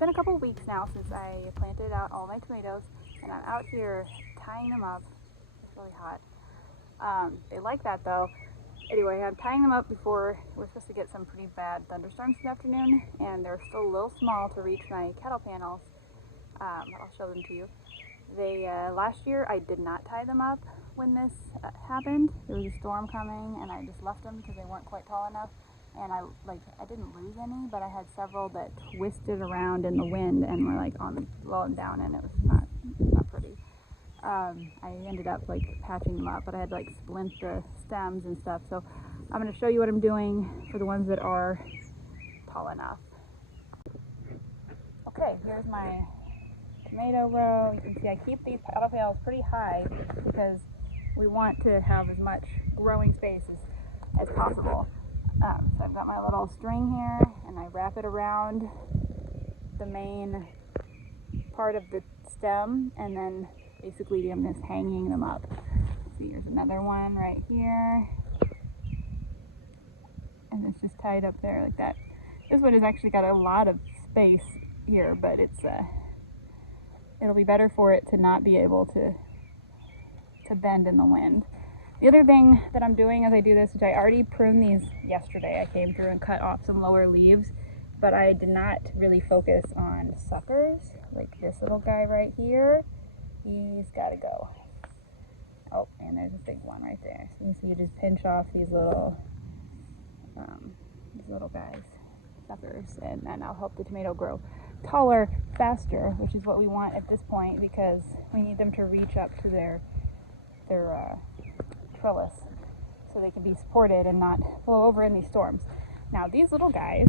been a couple of weeks now since I planted out all my tomatoes, and I'm out here tying them up. It's really hot. They like that though. Anyway, I'm tying them up before we're supposed to get some pretty bad thunderstorms this afternoon, and they're still a little small to reach my cattle panels. I'll show them to you. They last year I did not tie them up when this happened. There was a storm coming, and I just left them because they weren't quite tall enough. And I didn't lose any, but I had several that twisted around in the wind and were like blowing down, and it was not pretty. I ended up like patching them up, but I had to like splint the stems and stuff. So I'm going to show you what I'm doing for the ones that are tall enough. Okay, here's my tomato row. You can see I keep these cattle panels pretty high because we want to have as much growing space as possible. So I've got my little string here, and I wrap it around the main part of the stem, and then basically I'm just hanging them up. See, here's another one right here, and it's just tied up there like that. This one has actually got a lot of space here, but it'll be better for it to not be able to bend in the wind. The other thing that I'm doing as I do this, which I already pruned these yesterday, I came through and cut off some lower leaves, but I did not really focus on suckers, like this little guy right here. He's got to go. Oh, and there's a big one right there. So you just pinch off these little guys, suckers, and then I'll help the tomato grow taller faster, which is what we want at this point because we need them to reach up to their trellis so they can be supported and not blow over in these storms. Now these little guys,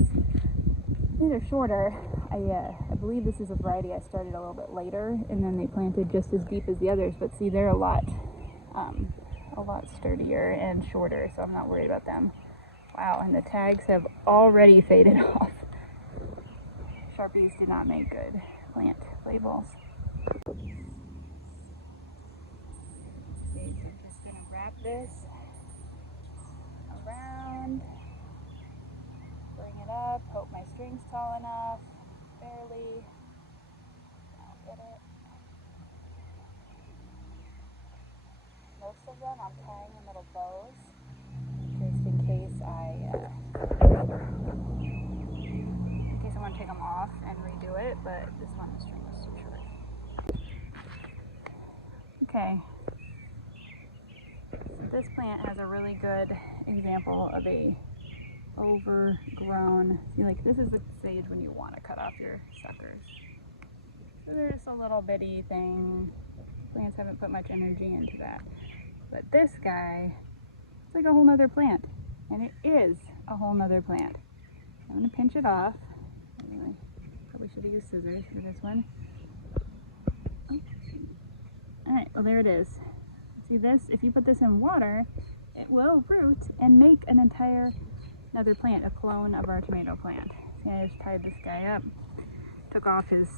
these are shorter. I believe this is a variety I started a little bit later, and then they planted just as deep as the others, but see, they're a lot sturdier and shorter, so I'm not worried about them. Wow, and the tags have already faded off. Sharpies do not make good plant labels. Okay, so I'm just going to wrap this around, bring it up, hope my string's tall enough, barely. I'll get it. Most of them I'm tying in little bows, just in case I want to take them off and redo it, but this one the string was too short. Okay. This plant has a really good example of a overgrown, see, like this is the stage when you want to cut off your suckers. So there's a little bitty thing. Plants haven't put much energy into that. But this guy, it's like a whole nother plant. And it is a whole nother plant. I'm going to pinch it off. Anyway, probably should have used scissors for this one. Oh. Alright, well there it is. See this, if you put this in water, it will root and make another plant, a clone of our tomato plant. See, I just tied this guy up, took off his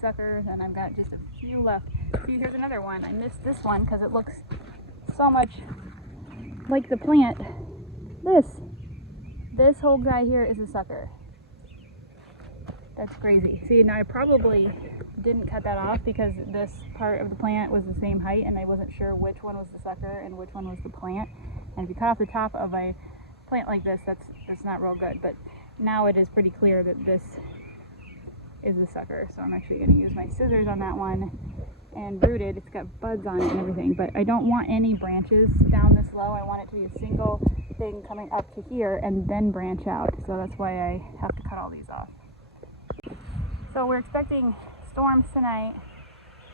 suckers, and I've got just a few left. See, here's another one. I missed this one because it looks so much like the plant. This whole guy here is a sucker. That's crazy. See, now I probably didn't cut that off because this part of the plant was the same height and I wasn't sure which one was the sucker and which one was the plant. And if you cut off the top of a plant like this, that's not real good. But now it is pretty clear that this is the sucker. So I'm actually going to use my scissors on that one and root it. It's got buds on it and everything, but I don't want any branches down this low. I want it to be a single thing coming up to here and then branch out. So that's why I have to cut all these off. So we're expecting storms tonight.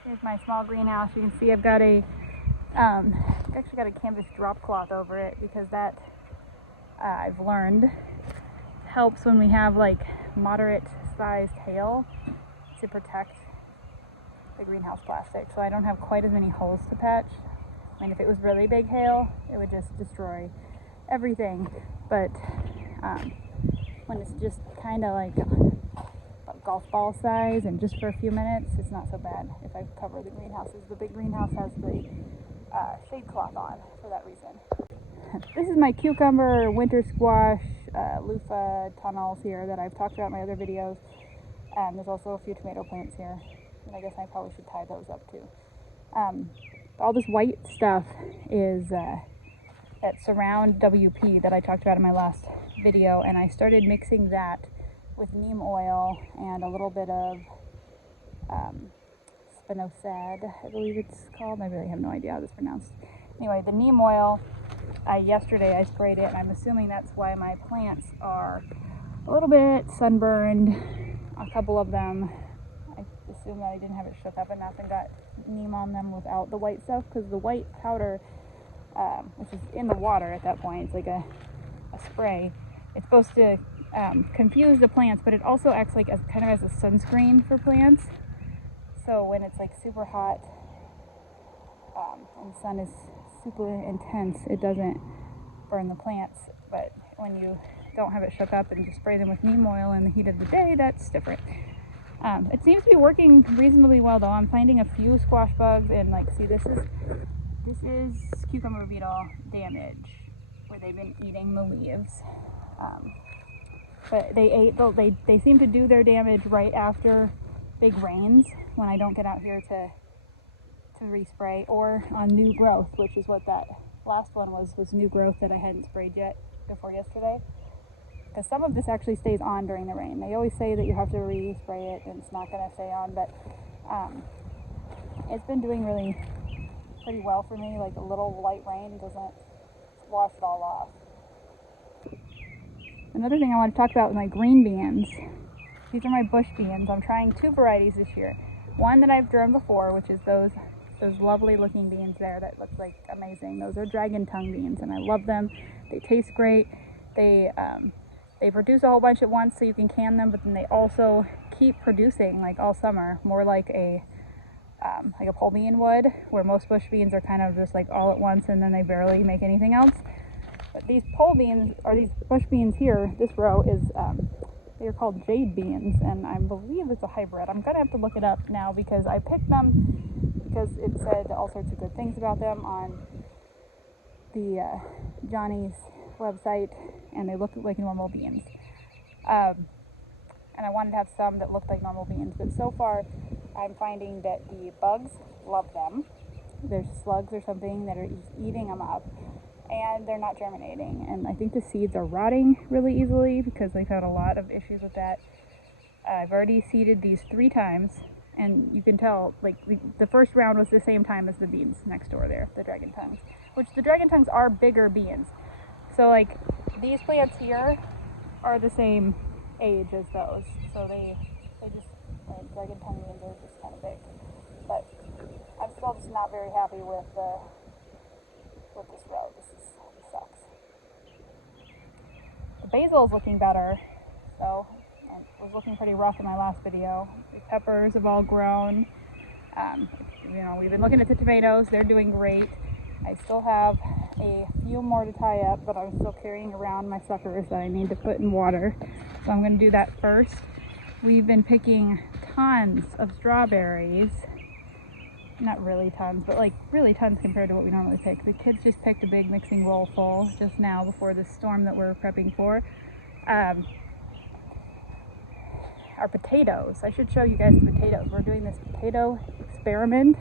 Here's my small greenhouse. You can see I've got actually got a canvas drop cloth over it because that I've learned helps when we have like moderate sized hail to protect the greenhouse plastic. So I don't have quite as many holes to patch. I mean, if it was really big hail, it would just destroy everything. But when it's just kind of like golf ball size and just for a few minutes, it's not so bad if I cover the greenhouses. The big greenhouse has the shade cloth on for that reason. This is my cucumber, winter squash, loofah tunnels here that I've talked about in my other videos. There's also a few tomato plants here, and I guess I probably should tie those up too. All this white stuff is that Surround WP that I talked about in my last video, and I started mixing that with neem oil and a little bit of spinosad, I believe it's called. I really have no idea how this is pronounced. Anyway, the neem oil, yesterday I sprayed it, and I'm assuming that's why my plants are a little bit sunburned. A couple of them, I assume that I didn't have it shook up enough and got neem on them without the white stuff, because the white powder, which is in the water at that point, it's like a spray. It's supposed to confuse the plants, but it also acts like kind of as a sunscreen for plants. So when it's like super hot and the sun is super intense, it doesn't burn the plants. But when you don't have it shook up and just spray them with neem oil in the heat of the day, that's different. It seems to be working reasonably well though. I'm finding a few squash bugs, and like, see, this is cucumber beetle damage where they've been eating the leaves. But they seem to do their damage right after big rains, when I don't get out here to respray, or on new growth, which is what that last one was new growth that I hadn't sprayed yet before yesterday. Because some of this actually stays on during the rain. They always say that you have to re-spray it and it's not going to stay on, but it's been doing really pretty well for me. Like, a little light rain doesn't wash it all off. Another thing I want to talk about is my green beans. These are my bush beans. I'm trying two varieties this year. One that I've grown before, which is those lovely looking beans there that look like amazing. Those are dragon tongue beans, and I love them. They taste great. They produce a whole bunch at once, so you can can them, but then they also keep producing like all summer, more like a pole bean would, where most bush beans are kind of just like all at once and then they barely make anything else. But these pole beans, or these bush beans here, this row is they're called jade beans, and I believe it's a hybrid. I'm gonna have to look it up now, because I picked them because it said all sorts of good things about them on the Johnny's website, and they look like normal beans. And I wanted to have some that looked like normal beans, but so far I'm finding that the bugs love them. There's slugs or something that are eating them up, and they're not germinating. And I think the seeds are rotting really easily, because they've had a lot of issues with that. I've already seeded these 3 times, and you can tell, like, the first round was the same time as the beans next door there, the dragon tongues, which the dragon tongues are bigger beans. So like, these plants here are the same age as those, so they just, like, dragon tongue beans are just kind of big. But I'm still just not very happy with this row. This sucks. The basil is looking better, so it was looking pretty rough in my last video. The peppers have all grown. We've been looking at the tomatoes. They're doing great. I still have a few more to tie up, but I'm still carrying around my suckers that I need to put in water. So I'm going to do that first. We've been picking tons of strawberries. Not really tons, but like really tons compared to what we normally pick. The kids just picked a big mixing bowl full just now before the storm that we're prepping for. Our potatoes. I should show you guys the potatoes. We're doing this potato experiment.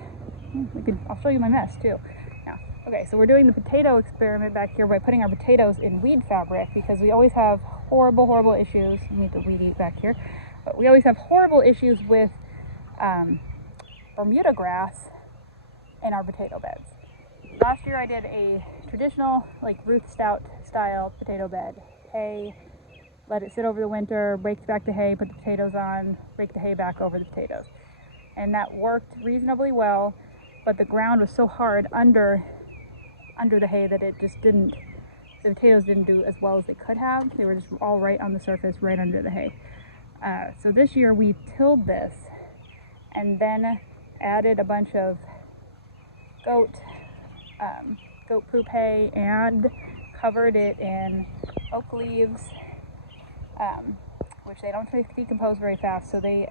I'll show you my mess too. Yeah. Okay, so we're doing the potato experiment back here by putting our potatoes in weed fabric, because we always have horrible issues. I need to weed eat back here. But we always have horrible issues with Bermuda grass in our potato beds. Last year I did a traditional, like, Ruth Stout style potato bed. Hay, let it sit over the winter, break back the hay, put the potatoes on, break the hay back over the potatoes. And that worked reasonably well, but the ground was so hard under the hay that it just didn't, the potatoes didn't do as well as they could have. They were just all right on the surface, right under the hay. So this year we tilled this and then added a bunch of goat poop hay and covered it in oak leaves, which they don't decompose very fast, so the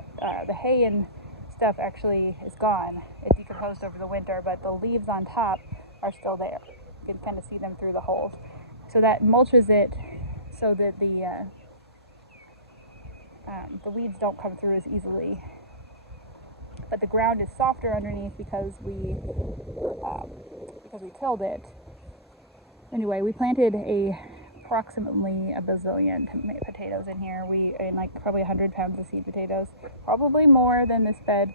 hay and stuff actually is gone. It decomposed over the winter, but the leaves on top are still there. You can kind of see them through the holes. So that mulches it so that the the weeds don't come through as easily. But the ground is softer underneath because we tilled it. Anyway, we planted approximately a bazillion potatoes in here. And like probably 100 pounds of seed potatoes, probably more than this bed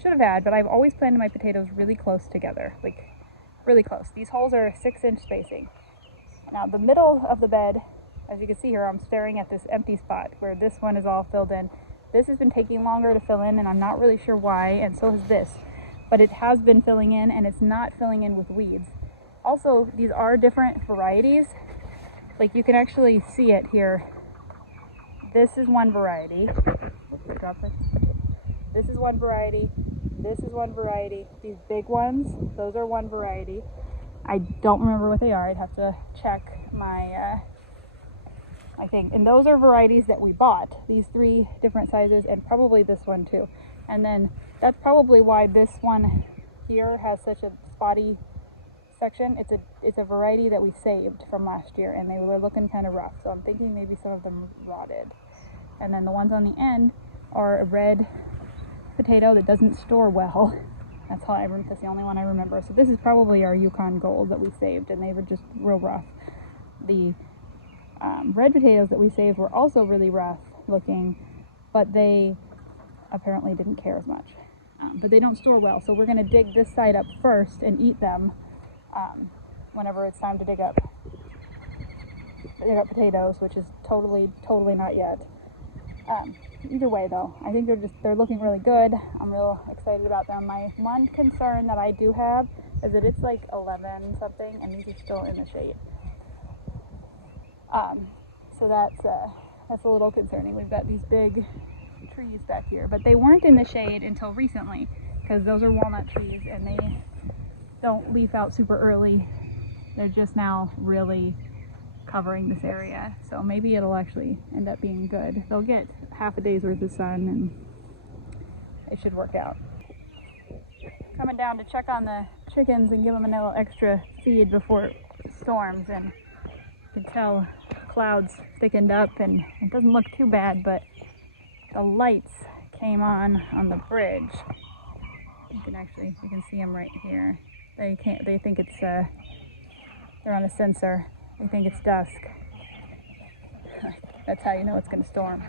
should have had, but I've always planted my potatoes really close together, like really close. These holes are 6-inch spacing. Now the middle of the bed, as you can see here, I'm staring at this empty spot where this one is all filled in. This has been taking longer to fill in, and I'm not really sure why, and so has this, but it has been filling in, and it's not filling in with weeds. Also, these are different varieties. Like you can actually see it here. This is one variety. Oops, dropped it. This is one variety. This is one variety. These big ones, those are one variety. I don't remember what they are. I'd have to check my, I think. And those are varieties that we bought. These 3 different sizes, and probably this one too. And then that's probably why this one here has such a spotty section. It's a variety that we saved from last year, and they were looking kind of rough. So I'm thinking maybe some of them rotted. And then the ones on the end are a red potato that doesn't store well. That's the only one I remember. So this is probably our Yukon Gold that we saved, and they were just real rough. The red potatoes that we saved were also really rough looking, but they apparently didn't care as much. But they don't store well, so we're going to dig this side up first and eat them whenever it's time to dig up potatoes, which is totally not yet. Either way though, I think they're looking really good. I'm real excited about them. My one concern that I do have is that it's like 11 something and these are still in the shade. So that's a little concerning. We've got these big trees back here, but they weren't in the shade until recently because those are walnut trees and they don't leaf out super early. They're just now really covering this area, so maybe it'll actually end up being good. They'll get half a day's worth of sun and it should work out. Coming down to check on the chickens and give them a little extra feed before it storms, and you can tell clouds thickened up and it doesn't look too bad, but the lights came on the bridge. You can see them right here. They think it's they're on a sensor. They think it's dusk. That's how you know it's going to storm.